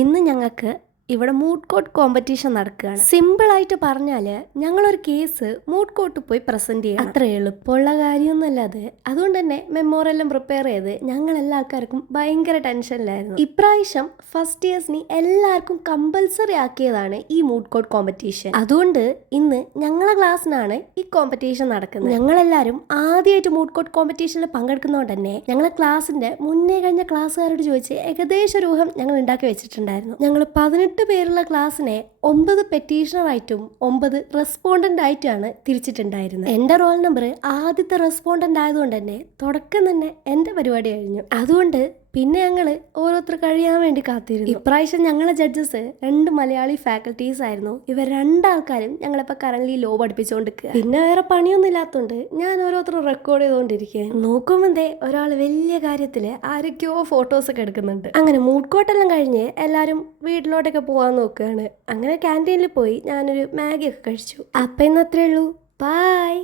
ഇന്ന് ഞങ്ങൾക്ക് ഇവിടെ മൂഡ് കോർട്ട് കോമ്പറ്റീഷൻ നടക്കുകയാണ്. സിമ്പിളായിട്ട് പറഞ്ഞാൽ ഞങ്ങളൊരു കേസ് മൂഡ് കോർട്ട് പോയി പ്രസന്റ് ചെയ്യണം. അത്ര എളുപ്പമുള്ള കാര്യമൊന്നുമല്ല അത്. അതുകൊണ്ട് തന്നെ മെമ്മോറെല്ലാം പ്രിപ്പയർ ചെയ്ത് ഞങ്ങൾ എല്ലാ ആൾക്കാർക്കും ഭയങ്കര ടെൻഷനിലായിരുന്നു. ഇപ്രാവശ്യം ഫസ്റ്റ് ഇയേഴ്സിന് എല്ലാവർക്കും കമ്പൽസറി ആക്കിയതാണ് ഈ മൂഡ് കോർട്ട് കോമ്പറ്റീഷൻ. അതുകൊണ്ട് ഇന്ന് ഞങ്ങളെ ക്ലാസ്സിനാണ് ഈ കോമ്പറ്റീഷൻ നടക്കുന്നത്. ഞങ്ങളെല്ലാവരും ആദ്യമായിട്ട് മൂഡ് കോർട്ട് കോമ്പറ്റീഷനിൽ പങ്കെടുക്കുന്നതുകൊണ്ട് തന്നെ ഞങ്ങളെ ക്ലാസ്സിന്റെ മുന്നേ കഴിഞ്ഞ ക്ലാസ്സുകാരോട് ചോദിച്ച് ഏകദേശ രൂപം ഞങ്ങൾ ഉണ്ടാക്കി വെച്ചിട്ടുണ്ടായിരുന്നു. ഞങ്ങൾ 18 പേരുള്ള ക്ലാസ്സിനെ 9 പെറ്റീഷണറായിട്ടും 9 റെസ്പോണ്ടന്റ് ആയിട്ടാണ് തിരിച്ചിട്ടുണ്ടായിരുന്നത്. എൻ്റെ റോൾ നമ്പർ ആദ്യത്തെ റെസ്പോണ്ടന്റ് ആയതുകൊണ്ട് തന്നെ തുടക്കം തന്നെ എൻ്റെ പരിപാടി കഴിഞ്ഞു. അതുകൊണ്ട് പിന്നെ ഞങ്ങൾ ഓരോരുത്തർ കഴിയാൻ വേണ്ടി കാത്തിരുന്നു. ഇപ്രാവശ്യം ഞങ്ങളെ ജഡ്ജസ് 2 മലയാളി ഫാക്കൽറ്റീസ് ആയിരുന്നു. ഇവർ 2 ആൾക്കാരും ഞങ്ങളിപ്പോൾ കറന്റ് ലോ പഠിപ്പിച്ചുകൊണ്ടിരിക്കുക. പിന്നെ വേറെ പണിയൊന്നും ഇല്ലാത്തതുകൊണ്ട് ഞാൻ ഓരോരുത്തരും റെക്കോർഡ് ചെയ്തുകൊണ്ടിരിക്കുക. നോക്കുമ്പോഴേ ഒരാൾ വലിയ കാര്യത്തിൽ ആരൊക്കെയോ ഫോട്ടോസൊക്കെ എടുക്കുന്നുണ്ട്. അങ്ങനെ മൂഡ് കോർട്ടെല്ലാം കഴിഞ്ഞ് എല്ലാവരും വീട്ടിലോട്ടൊക്കെ പോകാൻ നോക്കുകയാണ്. അങ്ങനെ ക്യാൻറ്റീനിൽ പോയി ഞാനൊരു മാഗി ഒക്കെ കഴിച്ചു. അപ്പം ഇന്നത്രേ ഉള്ളൂ. ബൈ.